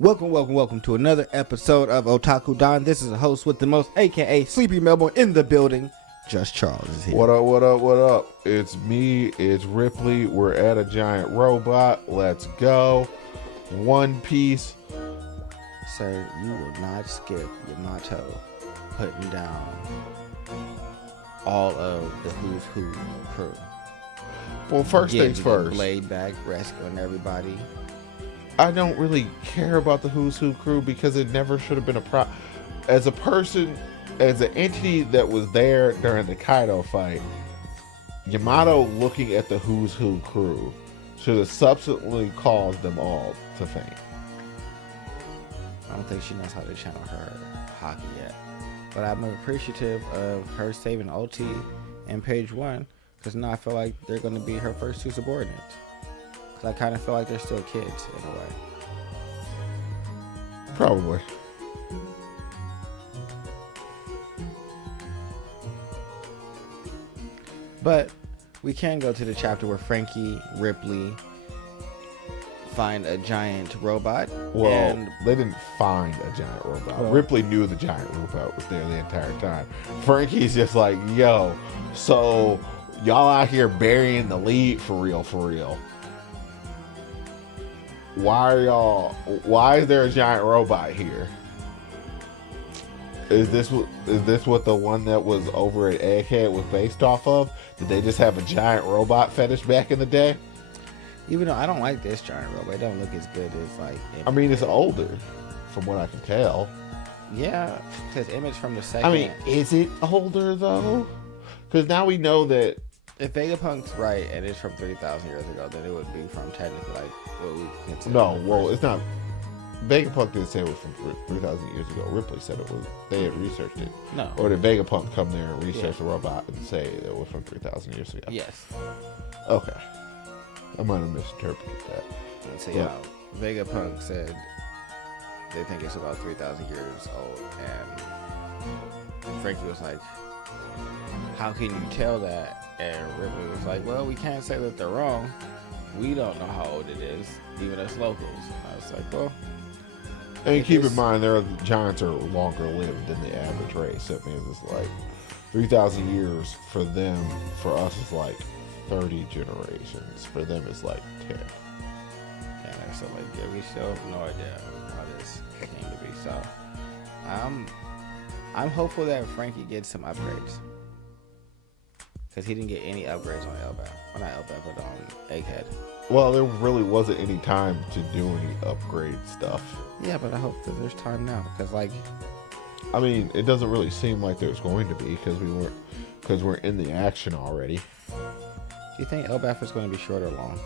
Welcome to another episode of Otaku Don. This is a host with the most, aka Sleepy Melbourne in the building. Just Charles is here. What up? It's me, it's Ripley. We're at a giant robot. Let's go. One Piece. Sir, you will not skip Yamato putting down all of the Who's Who crew. Well, first things first. Blade back, rescuing everybody. I don't really care about the Who's Who crew because it never should have been a problem. As a person, as an entity that was there during the Kaido fight, Yamato looking at the Who's Who crew should have subsequently caused them all to faint. I don't think she knows how to channel her hockey yet. But I'm appreciative of her saving OT in page 1 because now I feel like they're going to be her first two subordinates. I kind of feel like they're still kids in a way. Probably. But we can go to the chapter where Frankie, Ripley find a giant robot. Well, they didn't find a giant robot. Well, Ripley knew the giant robot was there the entire time. Frankie's just like, yo, so y'all out here burying the lead for real. Why is there a giant robot here? Is this what the one that was over at Egghead was based off of? Did they just have a giant robot fetish back in the day? Even though I don't like this giant robot, it don't look as good as like. I mean, it's older, from what I can tell. Yeah, because image from the second. I mean, is it older though? Because now we know that. If Vegapunk's right and it's from 3,000 years ago, then it would be from technically like what we consider. No, well, it's not. Vegapunk didn't say it was from 3,000 years ago. Ripley said it was. They had researched it. No. Or did Vegapunk come there and research the robot and say it was from 3,000 years ago? Yes. Okay. I might have misinterpreted that. And so, yeah, Vegapunk said they think it's about 3,000 years old, and Frankie was like, "How can you tell that?" And Ripley was like, "Well, we can't say that they're wrong. We don't know how old it is, even as locals." And I was like, "Well." And keep in mind, the giants are longer lived than the average race. That means it's like 3,000 years for them. For us, it's like 30 generations. For them, it's like 10. And so, like, yeah, we still have no idea how this came to be. So, I'm hopeful that Frankie gets some upgrades. Because he didn't get any upgrades on Elbaf. Well, not Elbaf, but on Egghead. Well, there really wasn't any time to do any upgrade stuff. Yeah, but I hope that there's time now. Because, like... I mean, it doesn't really seem like there's going to be. Because we're in the action already. Do you think Elbaf is going to be short or long?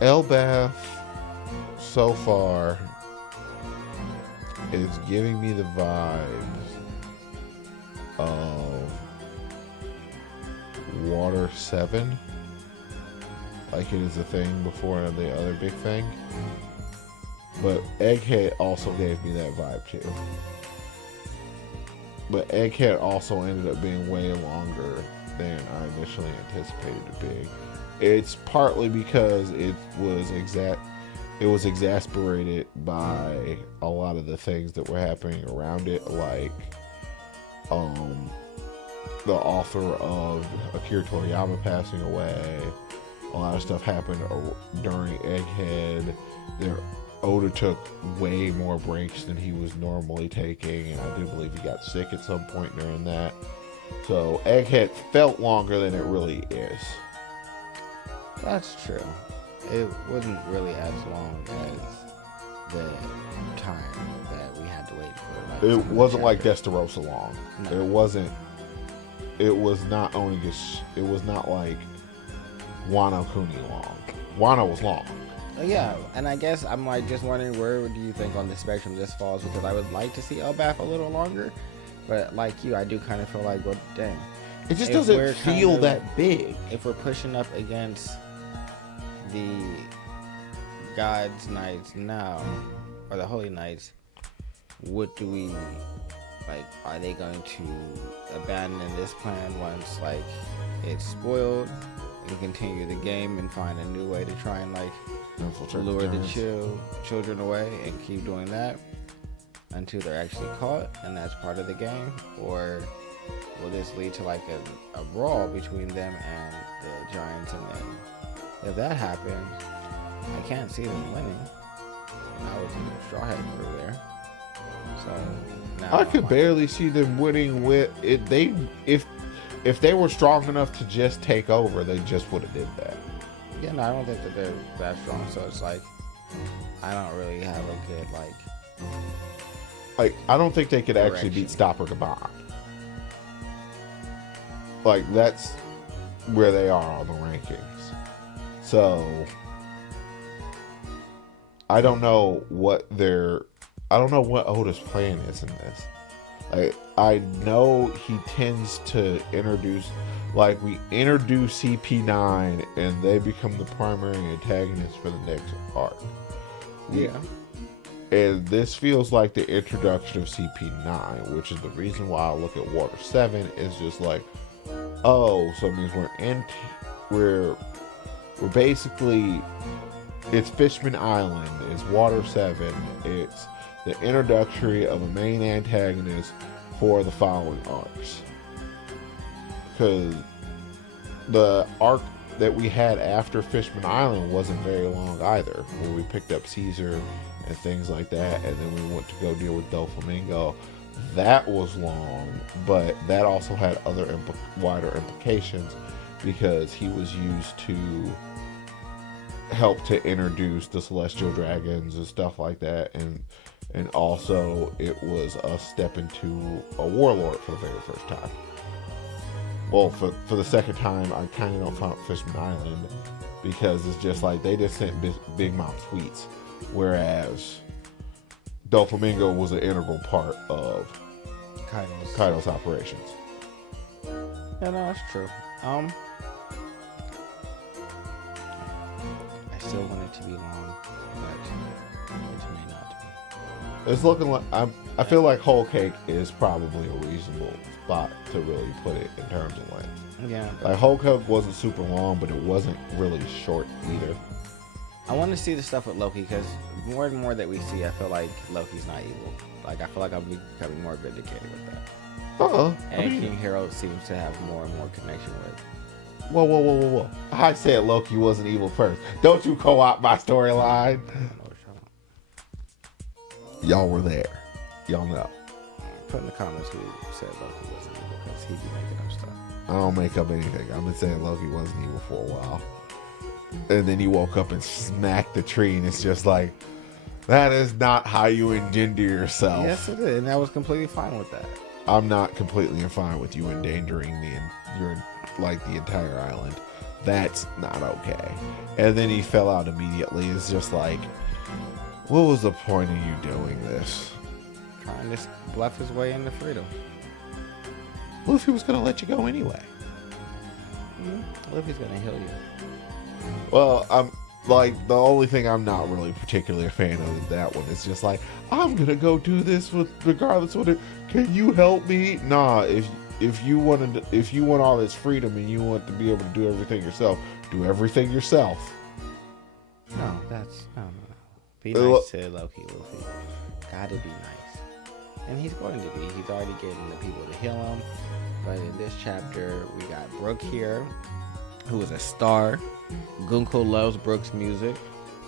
Elbaf, so far... it's giving me the vibes of Water 7. Like it is a thing before the other big thing. But Egghead also gave me that vibe too. But Egghead also ended up being way longer than I initially anticipated it being. It's partly because it was exasperated by a lot of the things that were happening around it, like the author of Akira Toriyama passing away. A lot of stuff happened during Egghead. Oda took way more breaks than he was normally taking, and I do believe he got sick at some point during that. So Egghead felt longer than it really is. That's true. It wasn't really as long as the time that we had to wait for. Like, it wasn't like Destarossa long. No. It wasn't. It was not only. It was not like Wano Kuni long. Wano was long. Yeah, and I guess I'm like just wondering where do you think on the spectrum this falls, because I would like to see Elbaf a little longer, but like you, I do kind of feel like, well, dang, it just doesn't feel that big. If we're pushing up against the God's Knights now, or the Holy Knights, what do we like? Are they going to abandon this plan once like it's spoiled? we continue the game and find a new way to try and like Infiltrate lure the Giants. children away and keep doing that until they're actually caught and that's part of the game? Or will this lead to like a brawl between them and the Giants? And then if that happens, I can't see them winning. Now with the Straw Hat crew there. So now I could barely see them winning with it. If they were strong enough to just take over, they just would have did that. Yeah, no, I don't think that they're that strong. So it's like I don't really have a good Like, I don't think they could actually beat Direction. Stopper Combined. Like, that's where they are on the rankings. So, I don't know what Oda's plan is in this. I know he tends to introduce, like, we introduce CP9 and they become the primary antagonist for the next arc. Yeah. And this feels like the introduction of CP9, which is the reason why I look at Water 7 is just like, oh, so it means we're basically, it's Fishman Island, it's Water 7, it's the introductory of a main antagonist for the following arcs. Because the arc that we had after Fishman Island wasn't very long either, where we picked up Caesar and things like that, and then we went to go deal with Doflamingo. That was long, but that also had other wider implications because he was used to help to introduce the Celestial Dragons and stuff like that, and also it was a step into a warlord for the very first time. Well, for the second time, I kind of don't count Fishman Island because it's just like they just sent Big Mom tweets, whereas Doflamingo was an integral part of Kaido's operations. Yeah, no, that's true. I still want it to be long, but it may not be. It's looking like I feel like Whole Cake is probably a reasonable spot to really put it in terms of length. Yeah. Like Whole Cake wasn't super long, but it wasn't really short either. I want to see the stuff with Loki because more and more that we see, I feel like Loki's not evil. Like I feel like I'm becoming more vindicated with that. And King Harold seems to have more and more connection with. Whoa. I said Loki was an evil first. Don't you co-opt my storyline. Y'all were there. Y'all know. Put in the comments who said Loki wasn't evil because he be making up stuff. I don't make up anything. I've been saying Loki wasn't evil for a while. And then he woke up and smacked the tree, and it's just like, that is not how you engender yourself. Yes, it is, and I was completely fine with that. I'm not completely fine with you endangering the entire island. That's not okay. And then he fell out immediately. It's just like, what was the point of you doing this? Trying to bluff his way into freedom. What if he was going to let you go anyway? What if he's going to heal you? Well, I'm like, the only thing I'm not really particularly a fan of is that one. It's just like, I'm going to go do this regardless of it. Can you help me? Nah, if you want all this freedom and you want to be able to do everything yourself, do everything yourself. No, that's no. Be nice to Loki, Luffy. Gotta be nice, and he's going to be. He's already getting the people to heal him. But in this chapter, we got Brooke here, who is a star. Gunko loves Brooke's music.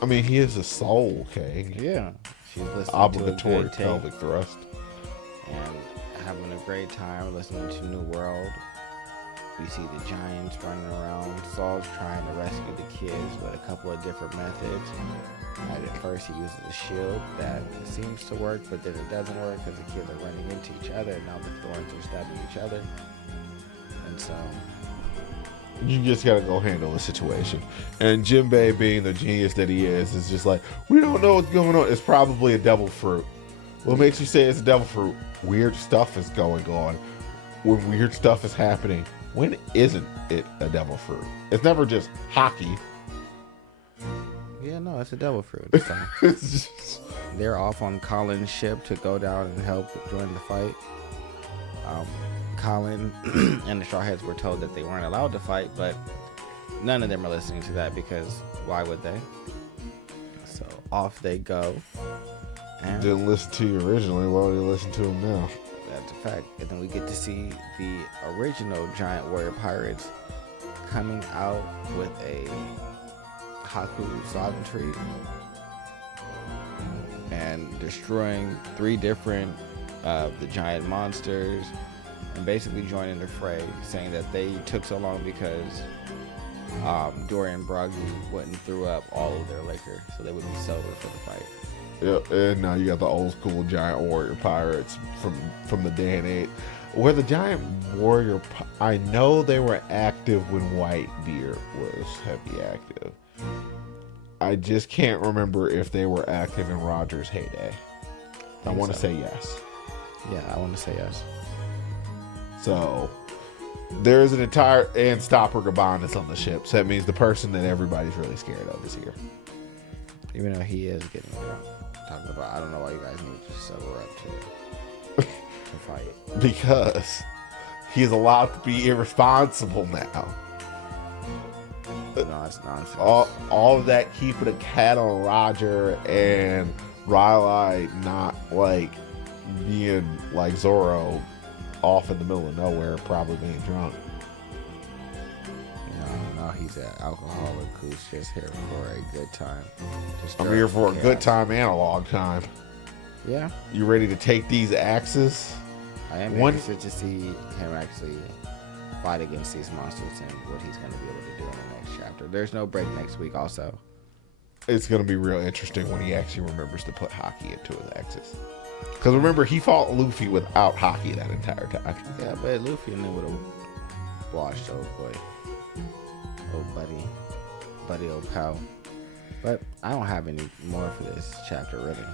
I mean, he is a soul king. Yeah, she's listening Obligatory to a pelvic thrust. And having a great time listening to New World. We see the Giants running around. Saul's trying to rescue the kids with a couple of different methods. At first he uses a shield that seems to work, but then it doesn't work because the kids are running into each other and now the thorns are stabbing each other. And so You just gotta go handle the situation. And Jinbei, being the genius that he is just like, we don't know what's going on. It's probably a devil fruit. What makes you say it's a devil fruit? Weird stuff is going on. When weird stuff is happening. When isn't it a devil fruit? It's never just hockey. yeah, no, it's a devil fruit. So they're off on Colin's ship to go down and help join the fight. Colin and the Straw Hats were told that they weren't allowed to fight, but none of them are listening to that because why would they? So off they go. And Didn't listen to you originally. Why would you listen to him now? that's a fact. And then we get to see the original Giant Warrior Pirates coming out with a Haku sovereignty and destroying 3 different the giant monsters, and basically joining the fray, saying that they took so long because Dorian Broggy went and threw up all of their liquor, so they would be sober for the fight. Yep, and now you got the old school Giant Warrior Pirates from the day and age. Where the Giant Warrior, I know they were active when Whitebeard was heavy active. I just can't remember if they were active in Roger's heyday. I want to say yes. Yeah, I want to say yes. So there's an entire, and Stopper Gaban is on the ship, so that means the person that everybody's really scared of is here. Even though he is getting drunk. Talking about, I don't know why you guys need to sober up to fight. Because he's allowed to be irresponsible now. No, it's nonsense. All of that keeping a cat on Roger and Riley not like being like Zorro off in the middle of nowhere, probably being drunk. No, he's an alcoholic who's just here for a good time. I'm here for a good time and a long time. Yeah. You ready to take these axes? I am interested to see him actually fight against these monsters and what he's going to be able to do in the next chapter. There's no break next week also. It's going to be real interesting when he actually remembers to put Hockey into his axes. Because remember, he fought Luffy without Hockey that entire time. Yeah, but Luffy and them would have washed old boy. Old buddy old pal. But I don't have any more for this chapter, really.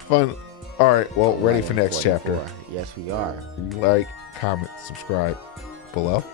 Fun. All right, well, ready for next chapter. Yes, we are. Like, comment, subscribe below.